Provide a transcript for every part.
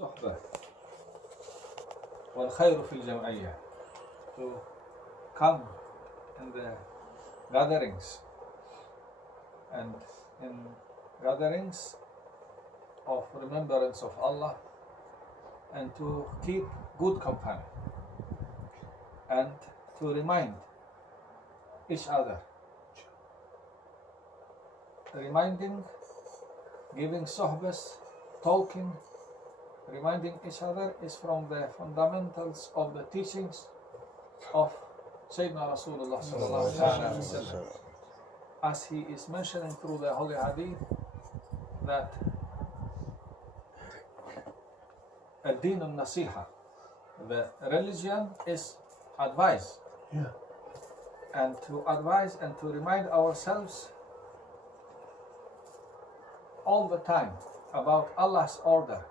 الصحبة والخير في الجمعية, to come in the gatherings and in gatherings of remembrance of Allah, and to keep good company and to remind each other. Reminding, giving sohbas, talking, reminding each other is from the fundamentals of the teachings of Sayyidina Rasulullah sallallahu alaihi wasallam, as he is mentioning through the Holy Hadith that ad-din al-nasiha, the religion is advice, and to advise and to remind ourselves all the time about Allah's order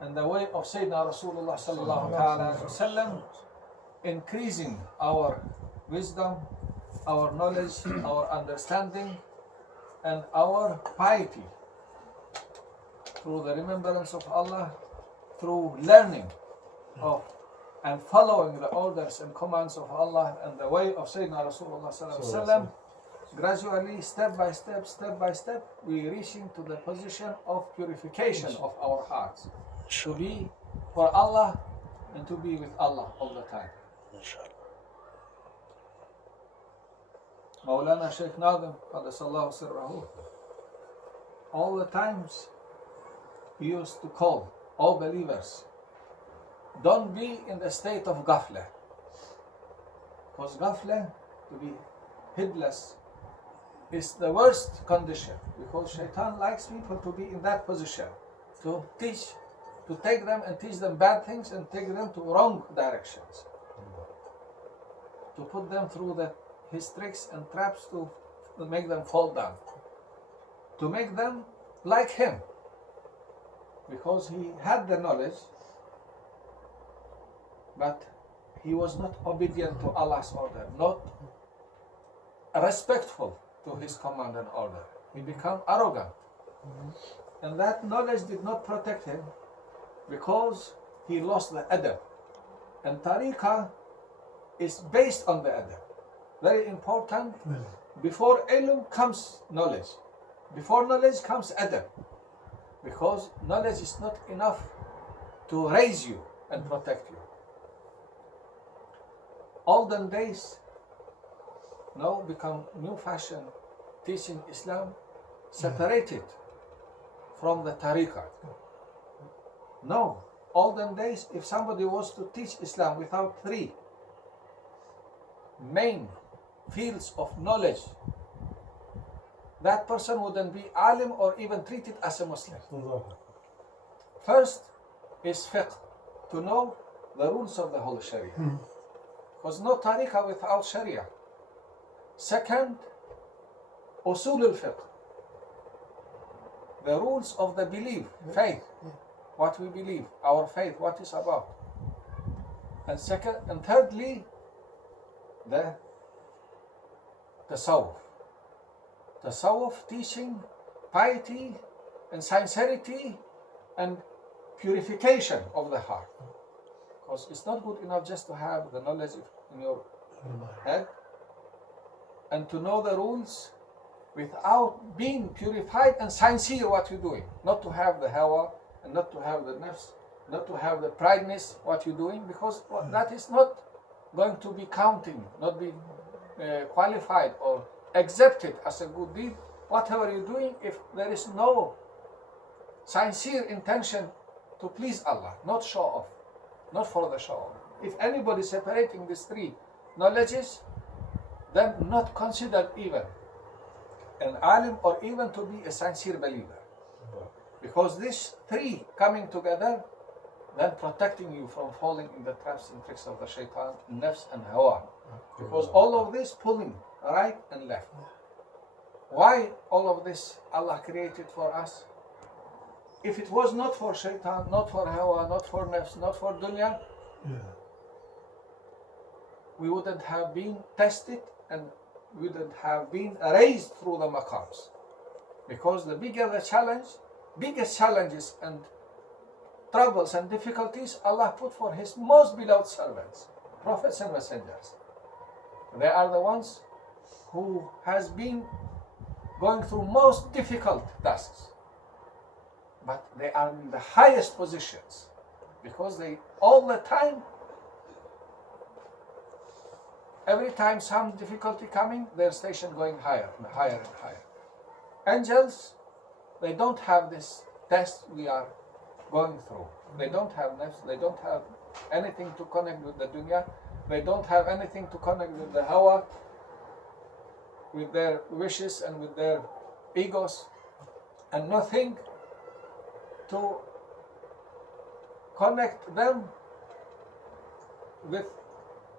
and the way of Sayyidina Rasulullah sallallahu alaihi wasallam, increasing our wisdom, our knowledge, our understanding, and our piety through the remembrance of Allah, through learning of and following the orders and commands of Allah and the way of Sayyidina Rasulullah sallallahu alaihi wasallam. Gradually, step by step, we reaching to the position of purification of our hearts, to be for Allah and to be with Allah all the time. Maulana Shaykh Nadim, Qaddasallahu Sirrahu, all the times he used to call all believers, don't be in the state of ghafla, because ghafla, to be heedless, is the worst condition, because shaitan likes people to be in that position, to take them and teach them bad things and take them to wrong directions, to put them through his tricks and traps to make them fall down, to make them like him, because he had the knowledge, but he was not obedient to Allah's order, not respectful to his command and order. He became arrogant. And that knowledge did not protect him because he lost the adab. And tariqah is based on the adab. Very important. Before ilm comes knowledge. Before knowledge comes adab. Because knowledge is not enough to raise you and protect you. Olden days now become new fashion teaching Islam separated from the tariqah. No, olden days, if somebody was to teach Islam without three main fields of knowledge, that person wouldn't be alim or even treated as a Muslim. First is fiqh, to know the rules of the Holy Sharia. Because no tariqah without Sharia. Second, usul al-fiqh, the rules of the belief, faith, what we believe, our faith, what is about. And thirdly, the tasawwuf. Tasawwuf teaching piety and sincerity and purification of the heart. Because it's not good enough just to have the knowledge in your head and to know the rules without being purified and sincere what you're doing. Not to have the hawa and not to have the nafs, not to have the prideness what you're doing, because that is not going to be counting, not be qualified or accepted as a good deed. Whatever you're doing, if there is no sincere intention to please Allah, not show off, not for the show off. If anybody separating these three knowledges, then not considered even an alim or even to be a sincere believer. Because these three coming together, then protecting you from falling in the traps and tricks of the shaitan, nafs and hawa. Because all of this pulling right and left. Why all of this Allah created for us? If it was not for shaitan, not for hawa, not for nafs, not for dunya, we wouldn't have been tested and wouldn't have been raised through the maqams. Because the bigger the challenge, biggest challenges and troubles and difficulties Allah put for His most beloved servants, prophets and messengers. They are the ones who has been going through most difficult tasks. But they are in the highest positions because they all the time, every time some difficulty coming, their station going higher and higher and higher. Angels, they don't have this test we are going through. They don't have nafs, they don't have anything to connect with the dunya, they don't have anything to connect with the hawa, with their wishes and with their egos, and nothing to connect them with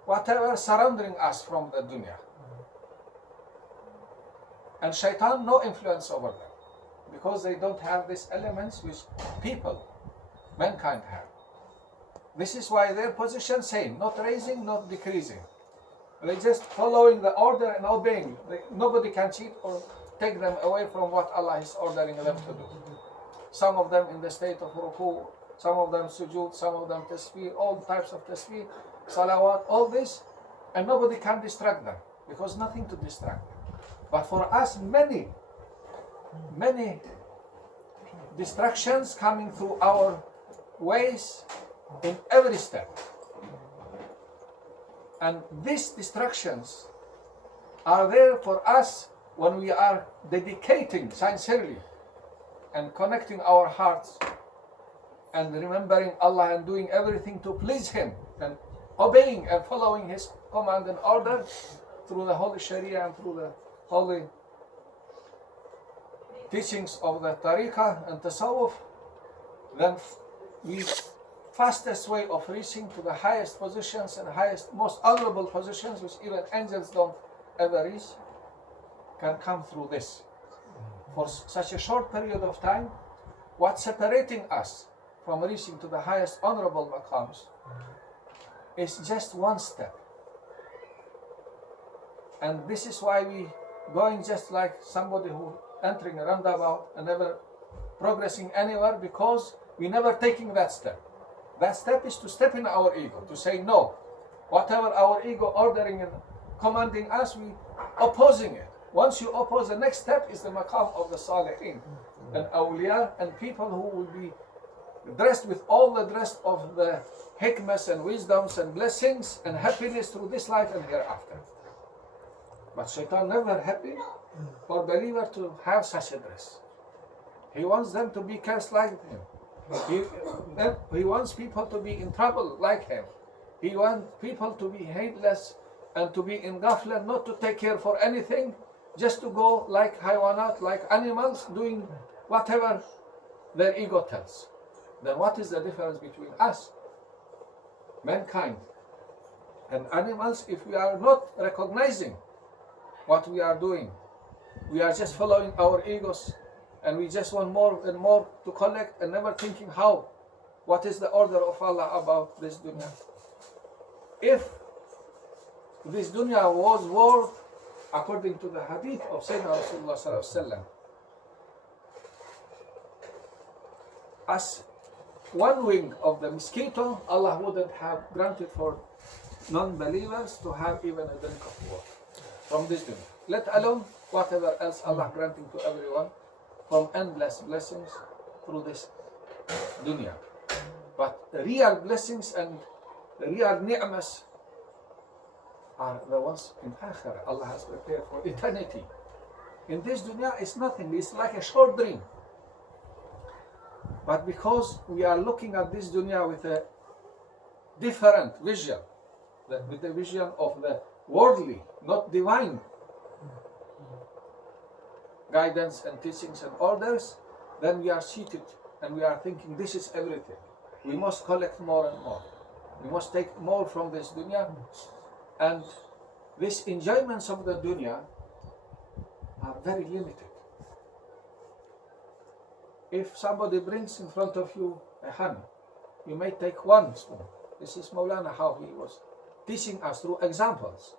whatever surrounding us from the dunya. And shaitan, no influence over them, because they don't have these elements which people, mankind have. This is why their position same, not raising, not decreasing. They just following the order and obeying. Nobody can cheat or take them away from what Allah is ordering them to do. Some of them in the state of ruku, some of them sujood, some of them tasbih, all types of tasbih, salawat, all this, and nobody can distract them, because nothing to distract them. But for us, many distractions coming through our ways in every step. And these distractions are there for us when we are dedicating sincerely and connecting our hearts and remembering Allah and doing everything to please Him and obeying and following His command and order through the Holy Sharia and through the holy teachings of the Tariqah and Tasawwuf. Then we fastest way of reaching to the highest positions and highest, most honorable positions, which even angels don't ever reach, can come through this. For such a short period of time, what's separating us from reaching to the highest honorable maqams is just one step. And this is why we going just like somebody who entering a roundabout and never progressing anywhere, because we never taking that step. That step is to step in our ego, to say no. Whatever our ego ordering and commanding us, we opposing it. Once you oppose, the next step is the maqam of the salihin and awliya and people who will be dressed with all the dress of the hikmas and wisdoms and blessings and happiness through this life and hereafter. But shaitan never happy for believer to have such a dress. He wants them to be cursed like him. He wants people to be in trouble like him. He wants people to be hateless and to be in ghafla, not to take care for anything, just to go like haywanat, like animals, doing whatever their ego tells. Then what is the difference between us, mankind, and animals if we are not recognizing what we are doing? We are just following our egos, and we just want more and more to collect and never thinking how, what is the order of Allah about this dunya. If this dunya was worth, according to the hadith of Sayyidina Rasulullah sallallahu alaihi wasallam, as one wing of the mosquito, Allah wouldn't have granted for non-believers to have even a drink of water from this dunya, let alone whatever else Allah granting to everyone from endless blessings through this dunya. But the real blessings and the real ni'mas are the ones in Akhirah. Allah has prepared for eternity. In this dunya, it's nothing. It's like a short dream. But because we are looking at this dunya with a different vision, with the vision of the worldly, not divine guidance and teachings and orders, then we are seated and we are thinking this is everything. We must collect more and more. We must take more from this dunya. And these enjoyments of the dunya are very limited. If somebody brings in front of you a honey, you may take one spoon. This is Maulana how he was teaching us through examples.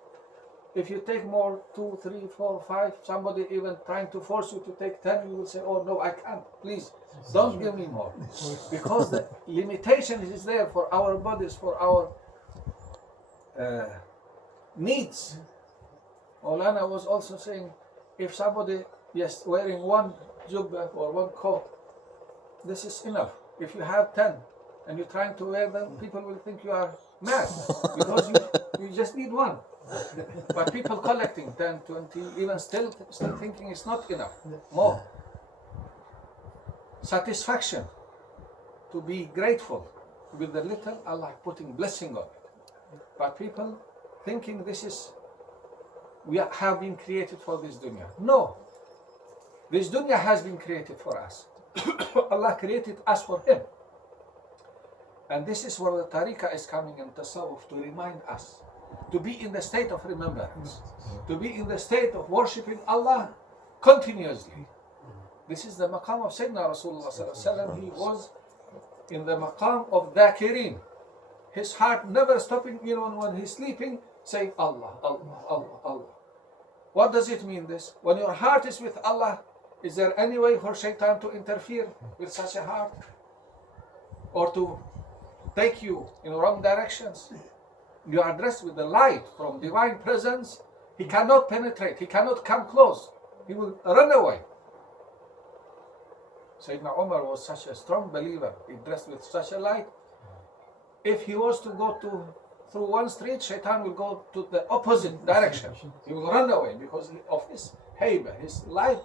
If you take more, 2, 3, 4, 5, somebody even trying to force you to take 10, you will say, oh no, I can't, please, don't give me more. Because the limitation is there for our bodies, for our needs. Maulana was also saying, if somebody is wearing one jubba or one coat, this is enough. If you have 10 and you're trying to wear them, people will think you are mad because you just need one. But people collecting 10, 20, even still thinking it's not enough. More. Satisfaction. To be grateful with the little, Allah putting blessing on it. But people thinking this is, we have been created for this dunya. No. This dunya has been created for us. Allah created us for Him. And this is where the tariqah is coming in tasawwuf, to remind us to be in the state of remembrance, to be in the state of worshipping Allah continuously. This is the maqam of Sayyidina Rasulullah sallallahu alaihi wasallam. He was in the maqam of dhakirin. His heart never stopping, even when he's sleeping, saying Allah, Allah, Allah, Allah. What does it mean this? When your heart is with Allah, is there any way for shaitan to interfere with such a heart? Or to take you in wrong directions? You are dressed with the light from divine presence. He cannot penetrate. He cannot come close. He will run away. Sayyidina Umar was such a strong believer. He dressed with such a light. If he was to go through one street, shaitan will go to the opposite direction. He will run away because of his hayba, his light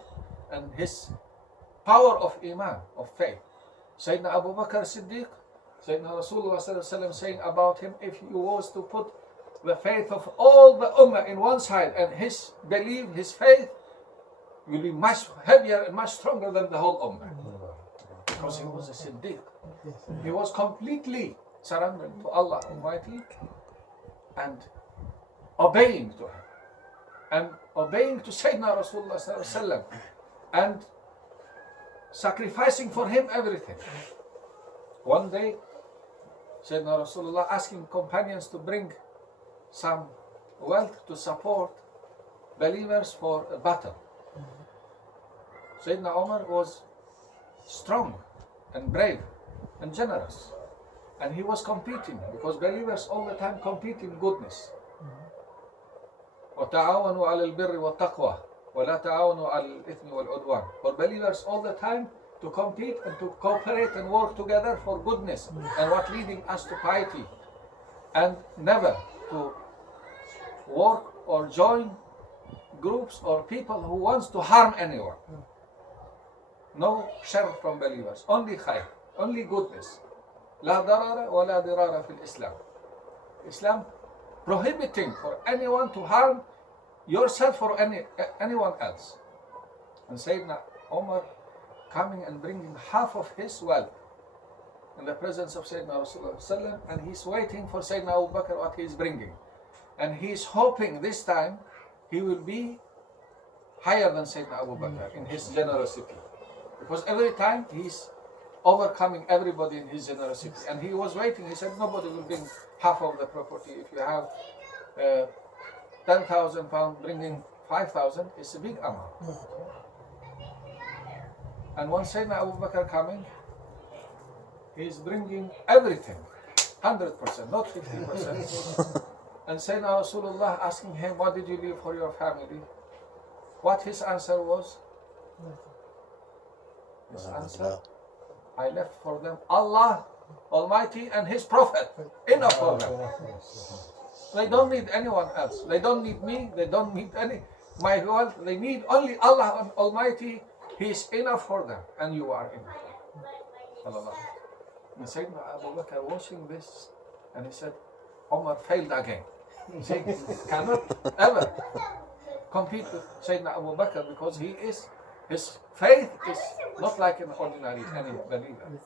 and his power of iman, of faith. Sayyidina Abu Bakr Siddiq, Sayyidina Rasulullah saying about him, if he was to put the faith of all the ummah in one side and his belief, his faith, will be much heavier and much stronger than the whole ummah. Because he was a Siddiq. He was completely surrendering to Allah Almighty and obeying to Him. And obeying to Sayyidina Rasulullah and sacrificing for him everything. One day, Sayyidina Rasulullah asking companions to bring some wealth to support believers for a battle. Sayyidina Umar was strong and brave and generous. And he was competing, because believers all the time compete in goodness. وَتَعَاوَنُوا عَلَى الْبِرِّ وَالتَّقْوَى وَلَا تَعَاوَنُوا عَلَى الْإِثْمِ وَالْعُدْوَانِ. For believers all the time to compete and to cooperate and work together for goodness and what leading us to piety, and never to work or join groups or people who wants to harm anyone. No shar from believers, only khair, only goodness. لا ضرر ولا ضرار في الإسلام. Islam prohibiting for anyone to harm yourself or anyone else. And Sayyidina Umar coming and bringing half of his wealth in the presence of Sayyidina Rasulullah, and he's waiting for Sayyidina Abu Bakr what he's bringing. And he's hoping this time he will be higher than Sayyidina Abu Bakr in his generosity. Because every time he's overcoming everybody in his generosity. And he was waiting, he said, nobody will bring half of the property. If you have 10,000 pounds, bringing 5,000 is a big amount. And once Sayyidina Abu Bakr coming, he's bringing everything, 100%, not 50%. And Sayyidina Rasulullah asking him, what did you leave for your family? What his answer was? His answer, I left for them Allah Almighty and His Prophet. Enough for them. They don't need anyone else. They don't need me. They don't need my wealth. They need only Allah Almighty. He is enough for them. And you are enough. And Sayyidina Abu Bakr watching this, and he said, Umar failed again. He cannot ever compete with Sayyidina Abu Bakr, because his faith is not like an ordinary any believer.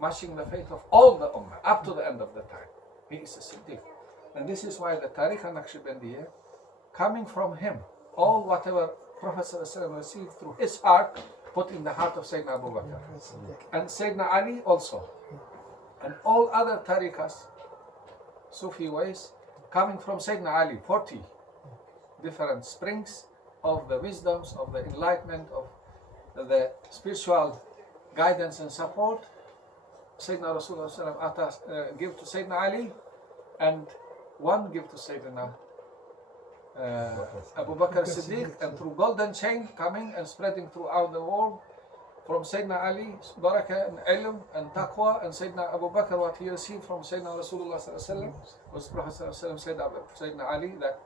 Matching the faith of all the ummah up to the end of the time. He is a Siddiq. And this is why the Tariqah Naqshbandiyya, coming from him, all whatever Prophet ﷺ received through his heart, put in the heart of Sayyidina Abu Bakr. And Sayyidina Ali also. And all other Tariqahs, Sufi ways, coming from Sayyidina Ali, 40 different springs of the wisdoms, of the enlightenment, of the spiritual guidance and support. Sayyidina Rasulullah give to Sayyidina Ali, and one give to Sayyidina Abu Bakr Siddiq, and through golden chain coming and spreading throughout the world from Sayyidina Ali, barakah and ilm and taqwa, and Sayyidina Abu Bakr, what he received from Sayyidina Rasulullah was Prophet said of Sayyidina Ali that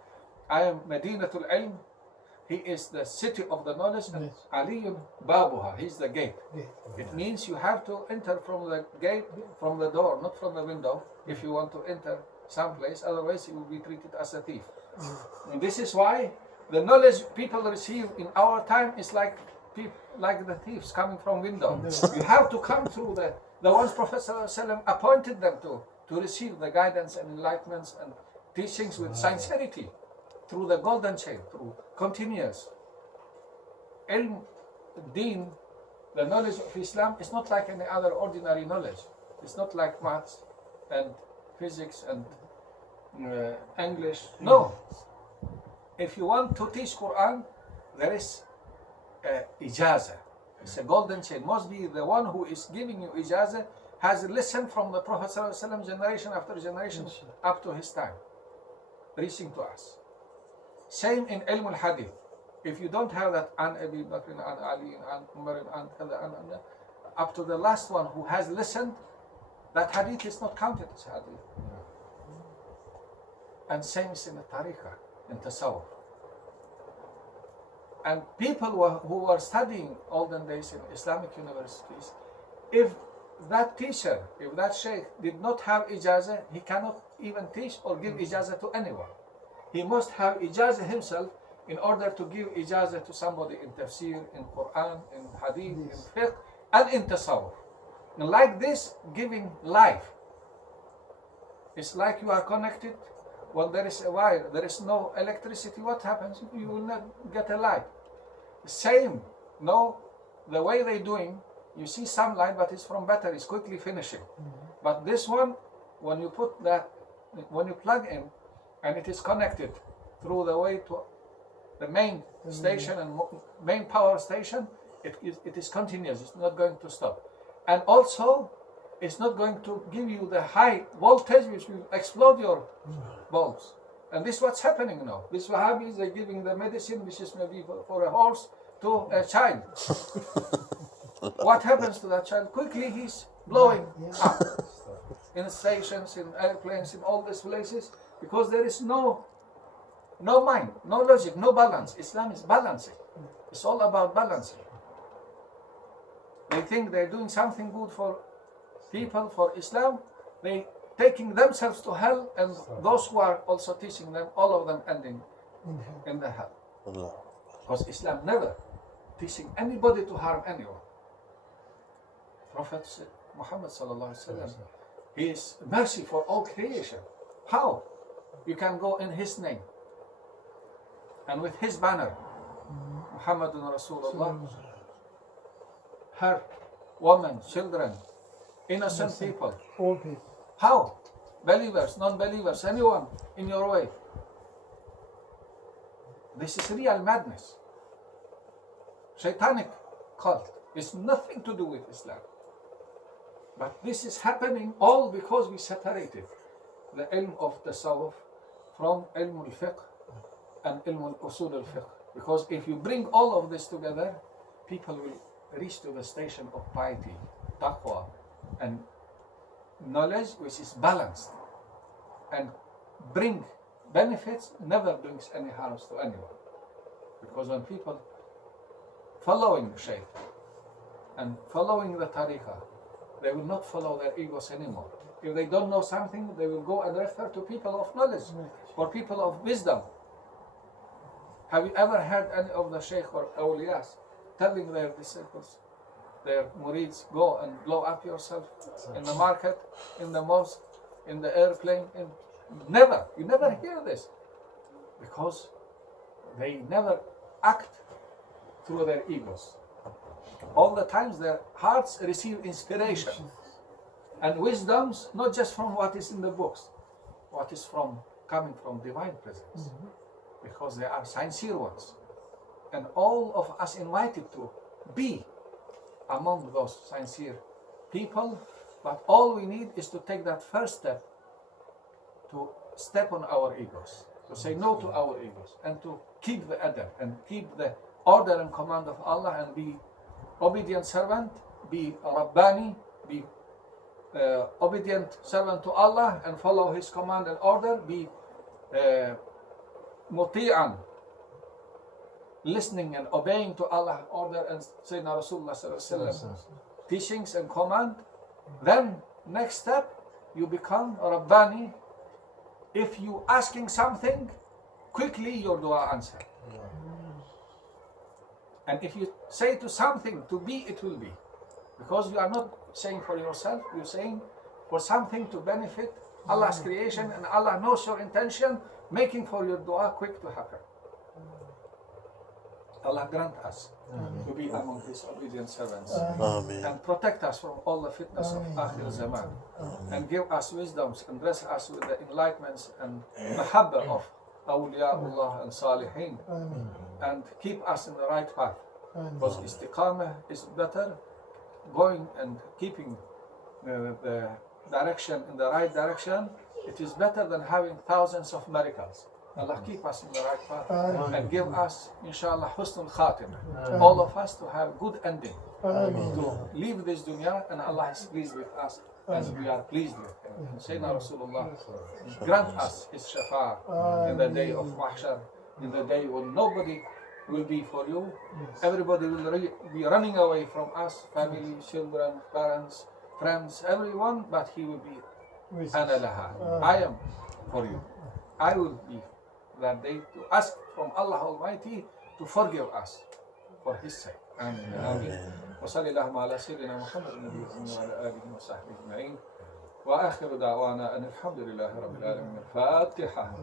I am Madinatul Ilm, he is the city of the knowledge, and Aliyun Babuha, he is the gate. It means you have to enter from the gate, from the door, not from the window, if you want to enter someplace, otherwise you will be treated as a thief. And this is why the knowledge people receive in our time is like the thieves coming from window. You have to come through the ones Prophet ﷺ appointed them to receive the guidance and enlightenments and teachings with sincerity, through the golden chain, through continuous ilm, deen. The knowledge of Islam is not like any other ordinary knowledge. It's not like maths and physics and English. No. If you want to teach Quran, there is ijazah. It's a golden chain. Must be the one who is giving you ijazah has listened from the Prophet ﷺ generation after generation up to his time, reaching to us. Same in ilm al-hadith. If you don't have that an Abi Bakr, an Ali, an Umar, an up to the last one who has listened, that hadith is not counted as hadith. And same is in the tariqah, in tasawwuf. And people who were studying olden days in Islamic universities, if that teacher, if that Shaykh did not have ijazah, he cannot even teach or give ijazah to anyone. He must have ijazah himself in order to give ijazah to somebody in tafsir, in Quran, in hadith, in fiqh, and in tasawwuf. And like this, giving life. It's like you are connected. When there is a wire, there is no electricity, what happens? You will not get a light. Same, no, the way they're doing, you see some light, but it's from batteries, quickly finishing. But this one, when you put that, when you plug in, and it is connected through the way to the main station and main power station, it is continuous, it's not going to stop. And also, it's not going to give you the high voltage which will explode your bulbs. And this is what's happening now. These Wahhabis, they're giving the medicine which is maybe for a horse to a child. What happens to that child? Quickly he's blowing up in stations, in airplanes, in all these places, because there is no mind, no logic, no balance. Islam is balancing. It's all about balancing. They think they're doing something good for people, for Islam. They taking themselves to hell, and those who are also teaching them, all of them ending in the hell. Because Islam never teaching anybody to harm anyone. Prophet Muhammad sallallahu alaihi wasallam, he is mercy for all creation. How? You can go in his name and with his banner, Muhammadun Rasulullah, hurt women, children, innocent people. All people. How? Believers, non-believers, anyone in your way. This is real madness. Shaitanic cult. It's nothing to do with Islam. But this is happening all because we separated the ilm of tasawwuf from ilm al-fiqh and ilm al-usul al-fiqh. Because if you bring all of this together, people will reach to the station of piety, taqwa, and knowledge which is balanced and bring benefits, never brings any harms to anyone. Because when people following Shaykh and following the tariqah, they will not follow their egos anymore. If they don't know something, they will go and refer to people of knowledge or people of wisdom. Have you ever heard any of the Shaykh or awliyas telling their disciples, their murids, go and blow up yourself in the market, in the mosque, in the airplane? Never. You never hear this. Because they never act through their egos. All the times their hearts receive inspiration and wisdoms, not just from what is in the books, what is from coming from divine presence, because they are sincere ones. And all of us invited to be among those sincere people, but all we need is to take that first step, to step on our egos, to say no to our egos, and to keep the adab, and keep the order and command of Allah, and be obedient servant, be Rabbani, be obedient servant to Allah, and follow His command and order, be muti'an, listening and obeying to Allah's order and Sayyidina Rasulullah sallallahu alaihi wasallam teachings and command. Then next step, you become Rabbani. If you asking something, quickly your dua answer. And if you say to something to be, it will be. Because you are not saying for yourself, you're saying for something to benefit Allah's creation, and Allah knows your intention, making for your dua quick to happen. Allah grant us to be among His obedient servants. And protect us from all the fitness of Akhir Zaman. And give us wisdoms and bless us with the enlightenments and mahabba of awliyaullah and salihin. And keep us in the right path. Because istiqamah is better, going and keeping the direction in the right direction. It is better than having thousands of miracles. Allah keep us in the right path and give us, inshallah, husnul khatimah. All of us to have good ending. To leave this dunya and Allah is pleased with us and we are pleased with Him. Sayyidina Rasulullah grant us His shafa'ah in the day of mahshar, in the day when nobody will be for you. Everybody will be running away from us, family, children, parents, friends, everyone, but He will be ana laha. I am for you. I will be that day to ask from Allah Almighty to forgive us for His sake. Amin. Amin. وصلى اللهم على سيدنا محمد النبي وعلى آله وصحبه أجمعين. وآخر دعوانا أن الحمد لله رب العالمين. الفاتحة.